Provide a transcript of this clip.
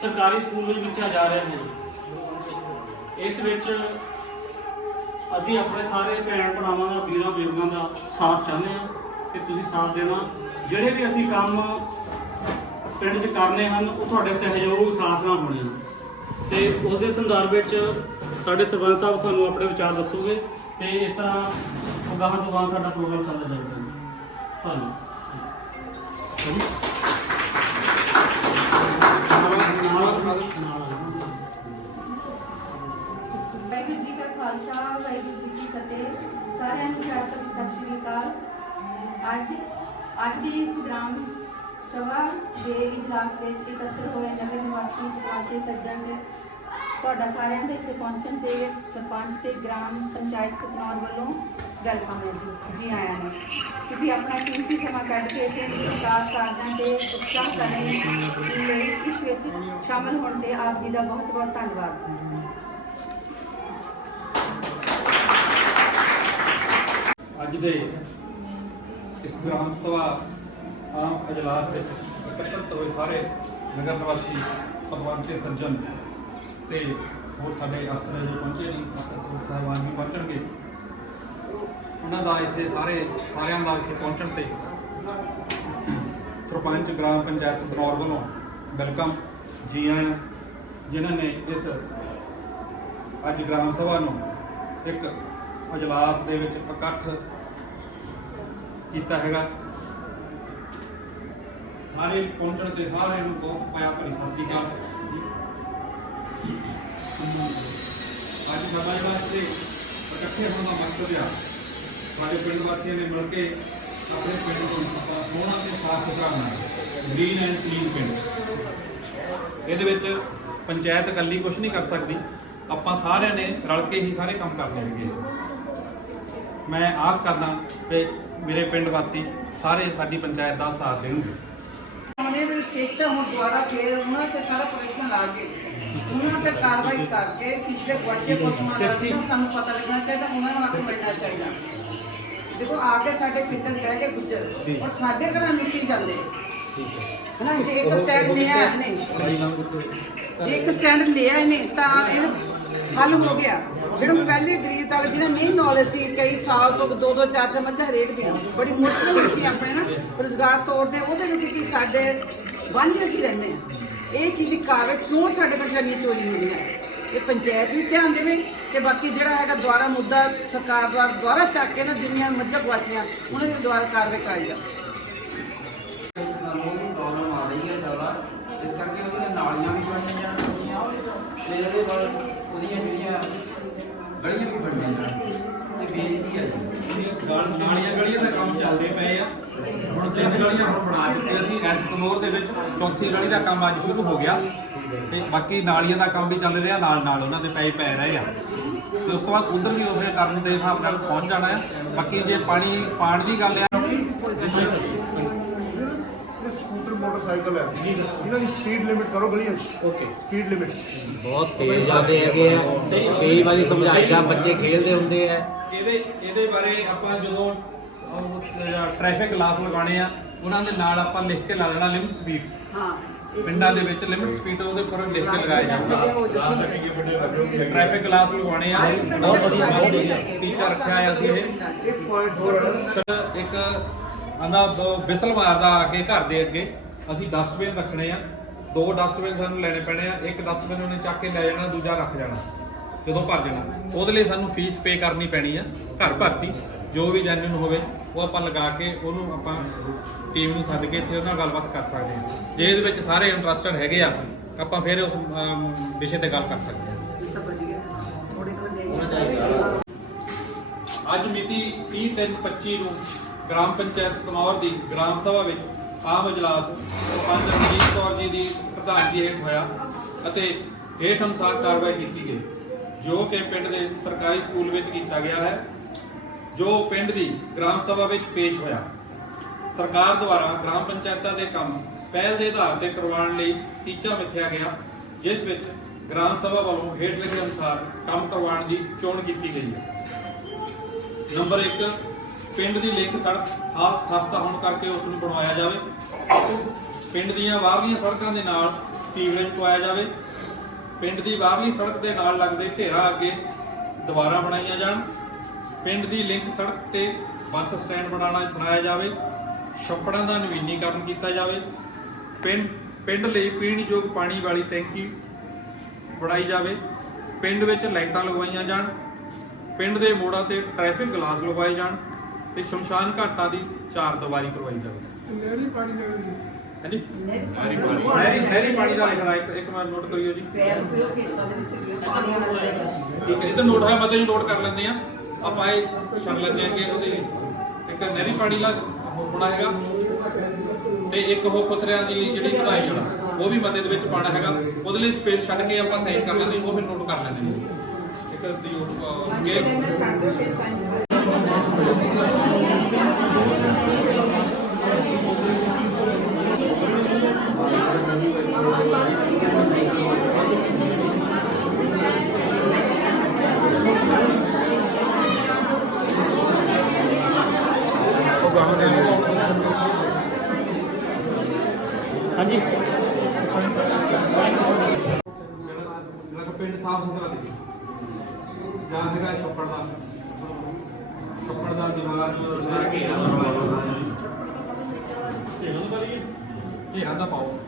ਸਰਕਾਰੀ ਸਕੂਲ ਵਿੱਚ ਲਿਖਿਆ ਜਾ ਰਿਹਾ ਹੈ ਇਸ ਵਿੱਚ ਅਸੀਂ ਆਪਣੇ ਸਾਰੇ ਭੈਣ ਭਰਾਵਾਂ ਦਾ, ਵੀਰਾਂ ਬਜ਼ੁਰਗਾਂ ਦਾ ਸਾਥ ਚਾਹੁੰਦੇ ਹਾਂ ਕਿ ਤੁਸੀਂ ਸਾਥ ਦੇਣਾ। ਜਿਹੜੇ ਵੀ ਅਸੀਂ ਕੰਮ ਪਿੰਡ 'ਚ ਕਰਨੇ ਹਨ, ਉਹ ਤੁਹਾਡੇ ਸਹਿਯੋਗ ਸਾਥ ਨਾਲ ਹੋਣੇ ਹਨ। ਤੇ ਉਸ ਦੇ ਸੰਦਰਭ ਵਿੱਚ ਸਾਡੇ ਸਰਪੰਚ ਸਾਹਿਬ ਤੁਹਾਨੂੰ ਆਪਣੇ ਵਿਚਾਰ ਦੱਸੋਗੇ ਤੇ ਇਸ ਤਰ੍ਹਾਂ ਅਗਾਹਾਂ ਤੋਂ ਅਗਾਹਾਂ ਸਾਡਾ ਪ੍ਰੋਗਰਾਮ ਚੱਲਦਾ ਜਾਏਗਾ ਧੰਨਵਾਦ। ਸਤਿ ਸ਼੍ਰੀ ਅਕਾਲ। ਅੱਜ ਅੱਜ ਦੀ ਇਸ ਗ੍ਰਾਮ ਸਭਾ ਦੇ ਇਜਲਾਸ ਵਿੱਚ ਇਕੱਤਰ ਹੋਏ ਨਗਰ ਨਿਵਾਸੀ ਤੇ ਸੱਜਣ ਦੇ ਤੁਹਾਡਾ ਸਾਰਿਆਂ ਦੇ ਇੱਥੇ ਪਹੁੰਚਣ ਤੇ ਸਰਪੰਚ ਤੇ ਗ੍ਰਾਮ ਪੰਚਾਇਤ ਸਤਨੌਰ ਵੱਲੋਂ ਵੈਲਕਮ ਹੈ ਜੀ। ਜੀ ਆਇਆਂ ਨੂੰ। ਤੁਸੀਂ ਆਪਣਾ ਕੀਮਤੀ ਸਮਾਂ ਕੱਢ ਕੇ ਪਿੰਡ ਵਿਕਾਸ ਕਾਰਜਾਂ ਤੇ ਉਤਸ਼ਾਹ ਕਰਨ ਲਈ ਇਸ ਵਿੱਚ ਸ਼ਾਮਲ ਹੋਣ ਤੇ ਆਪ ਜੀ ਦਾ ਬਹੁਤ ਬਹੁਤ ਧੰਨਵਾਦ। ਅੱਜ ਦੇ ਇਸ ਗ੍ਰਾਮ ਸਭਾ ਆਮ ਅਜਲਾਸ ਵਿੱਚ ਇਕੱਤਰ ਹੋਏ ਸਾਰੇ ਨਗਰ ਨਿਵਾਸੀ ਭਗਵਾਨ ਤੇ ਸੱਜਣ ਤੇ ਹੋਰ ਸਾਡੇ ਅਫਸਰ ਜੋ ਪਹੁੰਚੇ ਨੇ, ਅਫਸਰ ਸਾਹਿਬਾਨ ਵੀ ਪਹੁੰਚਣਗੇ। ਉਹਨਾਂ ਦਾ ਇੱਥੇ ਸਾਰੇ ਸਾਰਿਆਂ ਦਾ ਇੱਥੇ ਪਹੁੰਚਣ ਤੇ ਸਰਪੰਚ ਗ੍ਰਾਮ ਪੰਚਾਇਤ ਸਦਨੌਰ ਵੱਲੋਂ ਵੈਲਕਮ ਜੀ ਆਇਆਂ ਜਿਨ੍ਹਾਂ ਨੇ ਇਸ ਅੱਜ ਗ੍ਰਾਮ ਸਭਾ ਨੂੰ ਇੱਕ ਅਜਲਾਸ ਦੇ ਵਿੱਚ ਇਕੱਠ ਕੀਤਾ ਹੈਗਾ। ਸਾਰੇ ਪਹੁੰਚਣ ਤੇ ਸਾਰਿਆਂ ਨੂੰ ਬਹੁਤ ਪਿਆਰ ਭਰੀ ਸਤਿ ਸ੍ਰੀ ਅਕਾਲ। ਅੱਜ ਸਾਡਾ ਜਿਹੜਾ ਇੱਥੇ ਇਕੱਠੇ ਹੋਣ ਦਾ ਮਕਸਦ ਆ, ਸਾਡੇ ਪਿੰਡ ਵਾਸੀਆਂ ਨੇ ਮਿਲ ਕੇ ਆਪਣੇ ਪਿੰਡ ਨੂੰ ਸੋਹਣਾ ਤੇ ਸਾਫ਼ ਸੁਥਰਾ ਬਣਾਇਆ ਗ੍ਰੀਨ ਐਂਡ ਕਲੀਨ ਪਿੰਡ। ਇਹਦੇ ਵਿੱਚ ਪੰਚਾਇਤ ਇਕੱਲੀ ਕੁਝ ਨਹੀਂ ਕਰ ਸਕਦੀ। ਆਪਾਂ ਸਾਰਿਆਂ ਨੇ ਰਲ ਕੇ ਹੀ ਸਾਰੇ ਕੰਮ ਕਰਨੇ ਹੈਗੇ ਮੈਂ ਆਸ ਕਰਦਾ ਕਿ ਮੇਰੇ ਪਿੰਡ ਵਾਸੀ ਸਾਰੇ ਸਾਡੀ ਪੰਚਾਇਤ ਦਾ ਸਾਥ ਦੇਣਗੇ। ਉਹਨੇ ਵੀ ਚੇਚਾ ਹੁਣ ਦੁਆਰਾ ਫੇਰ ਉਹਨਾਂ ਤੇ ਸਾਰਾ ਪ੍ਰੋਜੈਕਟ ਲਾ ਕੇ ਉਹਨਾਂ ਤੇ ਕਾਰਵਾਈ ਕਰਕੇ ਪਿਛਲੇ ਗੁਆਚੇ ਪਸ਼ੂਆਂ ਦਾ ਸਾਨੂੰ ਪਤਾ ਲੱਗਣਾ ਚਾਹੀਦਾ ਉਹਨਾਂ ਨੂੰ ਹੱਕ ਮਿਲਣਾ ਚਾਹੀਦਾ। ਦੇਖੋ ਆ ਕੇ ਸਾਡੇ ਪਿੰਡ ਬਹਿ ਕੇ ਗੁੱਜਰ ਔਰ ਸਾਡੇ ਘਰਾਂ ਮਿੱਟੀ ਜਾਂਦੇ। ਹਨਾ ਜੇ ਇੱਕ ਸਟੈਂਡ ਲਿਆ ਨਹੀਂ ਜੇ ਇੱਕ ਸਟੈਂਡ ਲਿਆ ਇਹਨੇ ਤਾਂ ਇਹ ਹੱਲ ਹੋ ਗਿਆ। ਜਿਹੜਾ ਪਹਿਲੇ ਗਰੀਬ ਤੱਕ ਜਿਹਨਾਂ ਨਹੀਂ ਨੌਲੇਜ ਸੀ ਕਈ ਸਾਲ ਤੋਂ ਦੋ ਦੋ ਚਾਰ ਚਾਰ ਮੱਝਾਂ ਹਰੇਕ ਦੀਆਂ। ਬੜੀ ਮੁਸ਼ਕਲ ਸੀ ਆਪਣੇ ਨਾ ਰੋਜ਼ਗਾਰ ਤੋੜਦੇ ਉਹਦੇ ਵਿੱਚ ਕੀ ਸਾਡੇ ਵਾਂਝੇ ਅਸੀਂ ਰਹਿੰਦੇ ਹਾਂ। ਇਹ ਚੀਜ਼ ਦੀ ਕਾਰਵਾਈ ਕਿਉਂ ਸਾਡੇ ਪੰਜਾਬੀਆਂ ਚੋਰੀ ਹੁੰਦੀ ਹੈ? ਇਹ ਪੰਚਾਇਤ ਵੀ ਧਿਆਨ ਦੇਵੇ ਤੇ ਬਾਕੀ ਜਿਹੜਾ ਹੈਗਾ ਦੁਆਰਾ ਮੁੱਦਾ ਸਰਕਾਰ ਦੁਆਰਾ ਦੁਆਰਾ ਚੱਕ ਕੇ ਨਾ ਜਿੰਨੀਆਂ ਮੱਝਾਂ ਗਵਾਚੀਆਂ ਉਹਨਾਂ ਦੇ ਦੁਆਰਾ ਕਾਰਵਾਈ ਕਰਾਈ ਜਾਵੇ। ਇਸ ਕਰਕੇ ਉਹਦੀਆਂ ਨਾਲੀਆਂ ਵੀ ਬਣੀਆਂ ਜਾਣਗੀਆਂ ਤੇ ਇਹਦੇ ਬਾਅਦ ਉਹਦੀਆਂ ਜਿਹੜੀਆਂ ਗਲੀਆਂ ਵੀ ਬਣੀਆਂ ਜਾਣਗੀਆਂ ਇਹ ਬੇਨਤੀ ਹੈ ਜੀ। ਨਾਲੀਆਂ ਗਲੀਆਂ ਦਾ ਕੰਮ ਚੱਲਦੇ ਪਏ ਆ। ਹੁਣ ਤਿੰਨ ਗਲੀਆਂ ਹੁਣ ਬਣਾ ਚੁੱਕੇ ਅਸੀਂ। ਐਸ ਕਨੌਰ ਦੇ ਵਿੱਚ ਚੌਥੀ ਗਲੀ ਦਾ ਕੰਮ ਅੱਜ ਸ਼ੁਰੂ ਹੋ ਗਿਆ। ਤੇ ਬਾਕੀ ਨਾਲੀਆਂ ਦਾ ਕੰਮ ਵੀ ਚੱਲ ਰਿਹਾ ਨਾਲ ਨਾਲ ਉਹਨਾਂ ਦੇ ਪਏ ਪੈ ਰਹੇ ਆ। ਤੇ ਉਸ ਤੋਂ ਬਾਅਦ ਉਧਰ ਵੀ ਉਸੇ ਕਰਨ ਦੇ ਹਿਸਾਬ ਨਾਲ ਪਹੁੰਚ ਜਾਣਾ ਹੈ ਬਾਕੀ ਜੇ ਪਾਣੀ ਪਾਣ ਦੀ ਗੱਲ ਆ ਮੋਟਰਸਾਈਕਲ ਹੈ। ਇਹਨਾਂ ਦੀ ਸਪੀਡ ਲਿਮਿਟ ਕਰੋ ਗਲੀਆਂ 'ਚ ਓਕੇ। ਸਪੀਡ ਲਿਮਿਟ ਬਹੁਤ ਤੇਜ਼ ਜਾਂਦੇ ਹੈਗੇ ਆ। ਕਈ ਵਾਰੀ ਸਮਝਾਈਦਾ ਬੱਚੇ ਖੇਡਦੇ ਹੁੰਦੇ ਆ। ਇਹਦੇ ਇਹਦੇ ਬਾਰੇ ਆਪਾਂ ਜਦੋਂ ਟ੍ਰੈਫਿਕ ਗਲਾਸ ਲਗਾਉਣੇ ਆ ਉਹਨਾਂ ਦੇ ਨਾਲ ਆਪਾਂ ਲਿਖ ਕੇ ਲਾ ਦੇਣਾ ਲਿਮਟ ਸਪੀਡ ਹਾਂ। ਪਿੰਡਾਂ ਦੇ ਵਿੱਚ ਲਿਮਟ ਸਪੀਡ ਉਹਦੇ ਉੱਪਰ ਲਿਖ ਕੇ ਲਗਾਇਆ ਜਾਊਗੀ ਟ੍ਰੈਫਿਕ ਗਲਾਸ ਲਗਵਾਉਣੇ ਆ। ਬਹੁਤ ਵਧੀਆ ਟੀਚਰ ਰੱਖਿਆ ਆ ਅਸੀਂ ਇਹ। ਇੱਕ ਪੁਆਇੰਟ ਹੋਰ ਸਰ, ਇੱਕ ਆਂਦਾ ਦੋ ਬਿਸਲ ਮਾਰਦਾ ਆ ਕੇ ਘਰ ਦੇ ਅੱਗੇ। ਅਸੀਂ ਡਸਟਬਿਨ ਰੱਖਣੇ ਆ। ਦੋ ਡਸਟਬਿਨ ਸਾਨੂੰ ਲੈਣੇ ਪੈਣੇ ਆ। ਇੱਕ ਡਸਟਬਿਨ ਉਹਨੇ ਚੱਕ ਕੇ ਲੈ ਜਾਣਾ ਦੂਜਾ ਰੱਖ ਜਾਣਾ ਜਦੋਂ ਭਰ ਜਾਣਾ। ਉਹਦੇ ਲਈ ਸਾਨੂੰ ਫੀਸ ਪੇ ਕਰਨੀ ਪੈਣੀ ਆ ਘਰ ਭਰਤੀ। ਜੋ ਵੀ ਜੈਨੂਨ ਹੋਵੇ ਉਹ ਆਪਾਂ ਲਗਾ ਕੇ ਉਹਨੂੰ ਆਪਾਂ ਟੀਮ ਨੂੰ ਸੱਦ ਕੇ ਇੱਥੇ ਉਹਨਾਂ ਨਾਲ ਗੱਲਬਾਤ ਕਰ ਸਕਦੇ ਹਾਂ ਜੇ ਇਹਦੇ ਵਿੱਚ ਸਾਰੇ ਇੰਟਰਸਟਡ ਹੈਗੇ ਆ ਆਪਾਂ ਫਿਰ ਉਸ ਵਿਸ਼ੇ ਤੇ ਗੱਲ ਕਰ ਸਕਦੇ ਹਾਂ ਅੱਜ ਮਿਤੀ 30/3/25 ਨੂੰ ਗ੍ਰਾਮ ਪੰਚਾਇਤ ਕਨੌਰ ਦੀ ਗ੍ਰਾਮ ਸਭਾ ਵਿੱਚ ਆਮ ਇਜਲਾਸ ਸਰਪੰਚ ਰਣਜੀਤ ਕੌਰ ਜੀ ਦੀ ਪ੍ਰਧਾਨਗੀ ਹੇਠ ਹੋਇਆ ਅਤੇ ਹੇਠ ਅਨੁਸਾਰ ਕਾਰਵਾਈ ਕੀਤੀ ਗਈ, ਜੋ ਕਿ ਪਿੰਡ ਦੇ ਸਰਕਾਰੀ ਸਕੂਲ ਵਿੱਚ ਕੀਤਾ ਗਿਆ ਹੈ, ਜੋ ਪਿੰਡ ਦੀ ਗ੍ਰਾਮ ਸਭਾ ਵਿੱਚ ਪੇਸ਼ ਹੋਇਆ। ਸਰਕਾਰ ਦੁਆਰਾ ਗ੍ਰਾਮ ਪੰਚਾਇਤਾਂ ਦੇ ਕੰਮ ਪਹਿਲ ਦੇ ਆਧਾਰ ਤੇ ਕਰਵਾਉਣ ਲਈ ਟੀਚਾ ਮਿੱਥਿਆ ਗਿਆ, ਜਿਸ ਵਿੱਚ ਗ੍ਰਾਮ ਸਭਾ ਵੱਲੋਂ ਹੇਠ ਲਿਖੇ ਅਨੁਸਾਰ ਕੰਮ ਕਰਵਾਉਣ ਦੀ ਚੋਣ ਕੀਤੀ ਗਈ ਹੈ। ਨੰਬਰ 1 ਪਿੰਡ ਦੀ ਲਿੰਕ ਸੜਕ ਹਾਲਤ ਖਸਤਾ ਹੋਣ ਕਰਕੇ ਉਸ ਨੂੰ ਬਣਵਾਇਆ ਜਾਵੇ। ਪਿੰਡ ਦੀਆਂ ਬਾਹਰਲੀਆਂ ਸੜਕਾਂ ਦੇ ਨਾਲ ਸੀਵਰੇਜ ਪਵਾਇਆ ਜਾਵੇ। ਪਿੰਡ ਦੀ ਬਾਹਰਲੀ ਸੜਕ ਦੇ ਨਾਲ ਲੱਗਦੇ ਢੇਰਾ ਅੱਗੇ ਦੁਬਾਰਾ ਬਣਾਈਆਂ ਜਾਣ। ਪਿੰਡ ਦੀ ਲਿੰਕ ਸੜਕ ਤੇ ਬੱਸ ਸਟੈਂਡ ਬਣਾਉਣਾ ਬਣਾਇਆ ਜਾਵੇ। ਛੱਪੜਾਂ ਦਾ ਨਵੀਨੀਕਰਨ ਕੀਤਾ ਜਾਵੇ। ਪਿੰਡ ਪਿੰਡ ਲਈ ਪੀਣਯੋਗ ਪਾਣੀ ਵਾਲੀ ਟੈਂਕੀ ਬਣਾਈ ਜਾਵੇ। ਪਿੰਡ ਵਿੱਚ ਲਾਈਟਾਂ ਲਗਵਾਈਆਂ ਜਾਣ। ਪਿੰਡ ਦੇ ਮੋੜਾਂ ਤੇ ਟ੍ਰੈਫਿਕ ਗਲਾਸ ਲਗਵਾਏ ਜਾਣ। ਤੇ ਸ਼ਮਸ਼ਾਨ ਘਾਟਾਂ ਦੀ ਚਾਰ ਦੀਵਾਰੀ ਕਰਵਾਈ ਜਾਵੇ। ਨਹਿਰੀ ਪਾਣੀ ਦੇ ਹਾਂਜੀ ਨਹਿਰੀ ਨਹਿਰੀ ਨਹਿਰੀ ਪਾਣੀ ਦਾ ਲਿਖਣਾ ਇੱਕ ਇੱਕ ਮਿੰਟ ਨੋਟ ਕਰਿਓ ਜੀ। ਪੈਰ ਪਿਓ ਖੇਤਾਂ ਦੇ ਵਿੱਚ ਵੀ ਪਾਣੀ ਆਉਣਾ ਚਾਹੀਦਾ। ਠੀਕ ਹੈ ਇਹ ਤਾਂ ਨੋਟ ਹੈ ਮਤੇ ਨੋਟ ਕਰ ਲੈਂਦੇ ਆ ਆਪਾਂ ਇਹ ਛੱਡ ਲੈਂਦੇ ਆ ਕਿ ਉਹਦੇ ਇੱਕ ਨਹਿਰੀ ਪਾਣੀ ਦਾ ਹੋਣਾ ਹੈਗਾ ਤੇ ਇੱਕ ਉਹ ਕੁਸਰਿਆਂ ਦੀ ਜਿਹੜੀ ਕਢਾਈ ਵਾਲਾ ਉਹ ਵੀ ਮਤੇ ਦੇ ਵਿੱਚ ਪਾਣਾ ਹੈਗਾ। ਉਹਦੇ ਲਈ ਸਪੇਸ ਛੱਡ ਕੇ ਆਪਾਂ ਸਾਈਨ ਕਰ ਲੈਂਦੇ ਉਹ ਫਿਰ ਨੋਟ ਕਰ ਲੈਂਦੇ ਨੇ ਇੱਕ ਦੀ ਉਹ ਜਿਹੜੇ ਸਕੇਲ ਨੇ ਛੱਡ ਦਿਓ ਫਿਰ ਸਾਈਨ ਹਾਂਜੀ ਜਿਹੜਾ ਜਿਹੜਾ ਕਿ ਪਿੰਡ ਸਾਫ਼ ਸੁਥਰਾ ਦਿਖੇ ਜਾਂ ਹੈਗਾ ਛੱਪੜ ਦਾ ਛੱਪੜ ਦਾ ਦੀਵਾਰ ਲਾ ਕੇ ਇਹਨਾਂ ਨੂੰ ਕਰੀਏ ਘੇਰਾ ਦਾ ਪਾਓ।